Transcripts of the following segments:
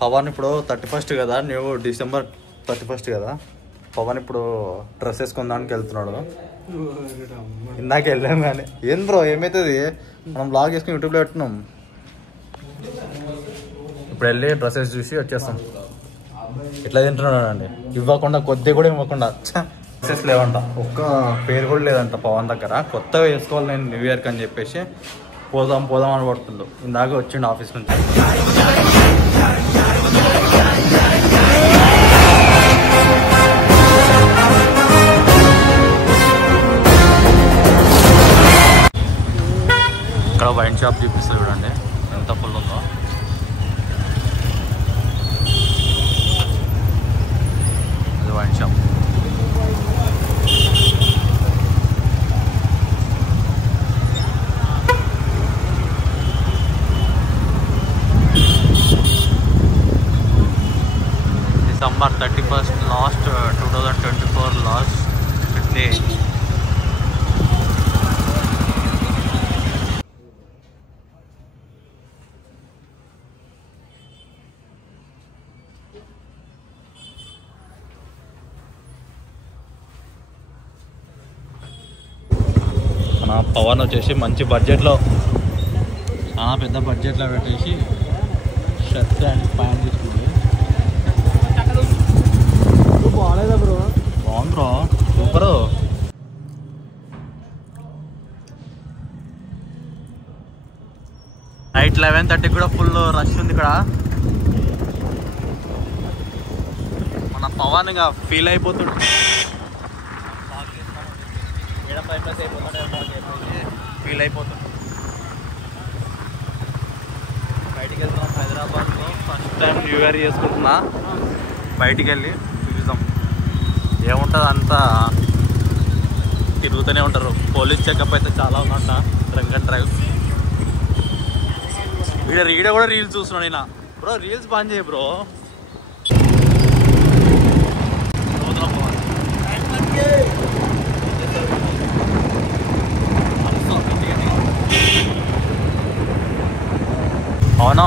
పవన్ ఇప్పుడు 31st కదా, December 31st కదా. పవన్ ఇప్పుడు డ్రెస్ వేసుకుందానికి వెళ్తున్నాడు. ఇందాక వెళ్ళాం కానీ ఏం బ్రో ఏమవుతుంది, మనం బ్లాగ్ చేసుకుని యూట్యూబ్లో పెట్టున్నాం. ఇప్పుడు వెళ్ళి డ్రెస్సెస్ చూసి వచ్చేస్తాం. ఎట్లా తింటున్నాడు అండి, ఇవ్వకుండా కొద్ది కూడా ఇవ్వకుండా. డ్రెస్సెస్ లేవంట, ఒక్క పేరు కూడా లేదంట పవన్ దగ్గర. కొత్తగా వేసుకోవాలి నేను న్యూ ఇయర్కి అని చెప్పేసి పోదాం అని పడుతుండు. ఇందాక వచ్చిండు ఆఫీస్ నుంచి. ఇక్కడ వైన్ షాప్ చూపిస్తుంది చూడండి ఎంత ఫుల్ ఉందో. అది wine shop. December 31st last 2024 last day. మన పవన్ వచ్చేసి మంచి బడ్జెట్లో, చాలా పెద్ద బడ్జెట్లో పెట్టేసి షర్ట్ అండ్ ప్యాంట్ తీసుకుంది. బాగుంది బ్రో, సూపరు. నైట్ 11:30 కూడా ఫుల్ రష్ ఉంది ఇక్కడ. మన పవన్ ఇక ఫీల్ అయిపోతుంది. ఫీల్ అయిపోతుంది. బయటికి వెళ్తున్నాం హైదరాబాద్లో, ఫస్ట్ టైం న్యూ ఇయర్ చేసుకుంటున్నా. బయటికి వెళ్ళి చూద్దాం ఏముంటుంది, అంతా తిరుగుతూనే ఉంటారు. పోలీస్ చెకప్ అయితే చాలా ఉందంట, డ్రంక్ అండ్ డ్రైవ్. ఈడ కూడా రీల్స్ చూస్తున్నాడు నేను. బ్రో రీల్స్ బంద్ చేయి బ్రో. అవునా,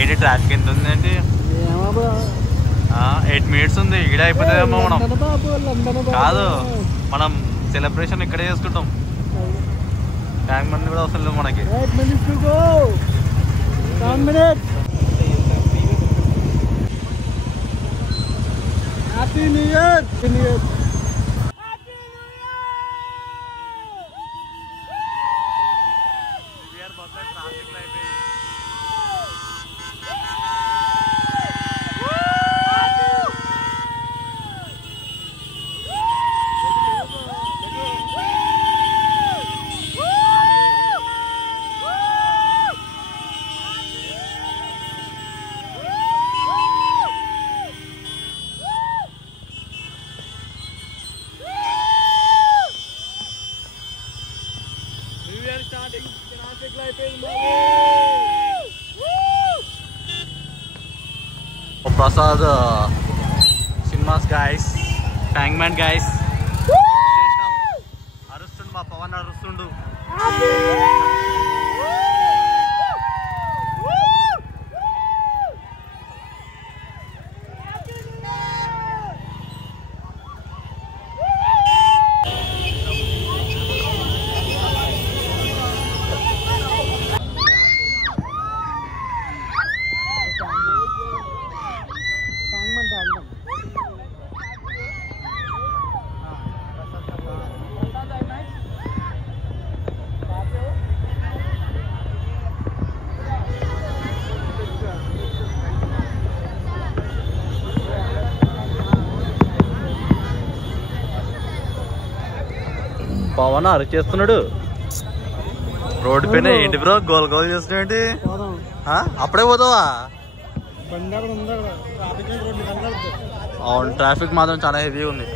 ఏంటి ట్రాఫిక్ ఎంత ఉంది ఏంటి? 8 minutes ఉంది. ఇక్కడ అయిపోతుందేమో. మనం కాదు, మనం సెలబ్రేషన్ ఇక్కడే చేసుకుంటాం. ట్యాంక్ బండ్ కూడా అవసరం లేదు మనకి. Happy new year. Prasad cinemas guys, Tankman guys. అరుస్తుండు మా పవన్, అరుస్తుండు. పవన్ అరిచేస్తున్నాడు రోడ్డు పైన. ఏంటి బ్రో గోల్ గోల్ చేస్తున్నాడు? అప్పుడే పోతావా? అవును, ట్రాఫిక్ మాత్రం చాలా హెవీ ఉంది.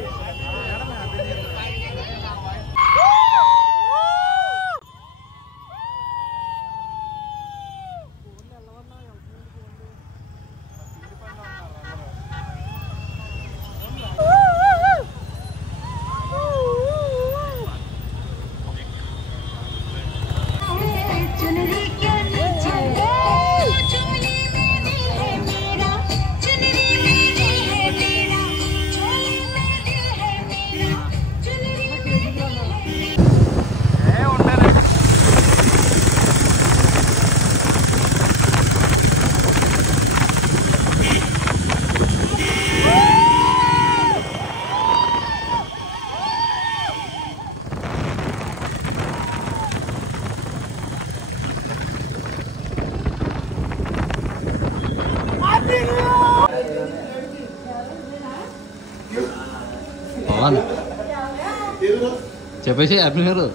చెప్పేసి హ్యాపీ న్యూ ఇయర్.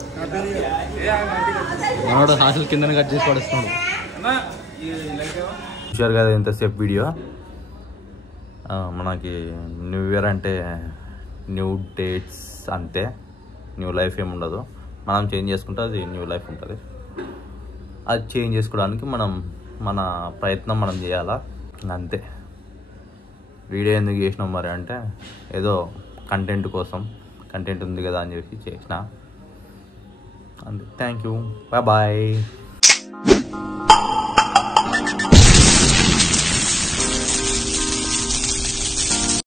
మనోడు హాస్టల్ కింద కట్ చేసి పడుస్తున్నాడు. చూశారు కదా ఎంతసేపు వీడియో. మనకి న్యూ ఇయర్ అంటే న్యూ డేట్స్ అంతే, న్యూ లైఫ్ ఏమి ఉండదు. మనం చేంజ్ చేసుకుంటే అది న్యూ లైఫ్ ఉంటుంది. అది చేంజ్ చేసుకోవడానికి మన ప్రయత్నం మనం చేయాలా, అంతే. వీడియో ఎందుకు చేసినాం మరి అంటే ఏదో కంటెంట్ కోసం, కంటెంట్ ఉంది కదా అని చెప్పి చేసిన అంతే. Thank you, bye bye.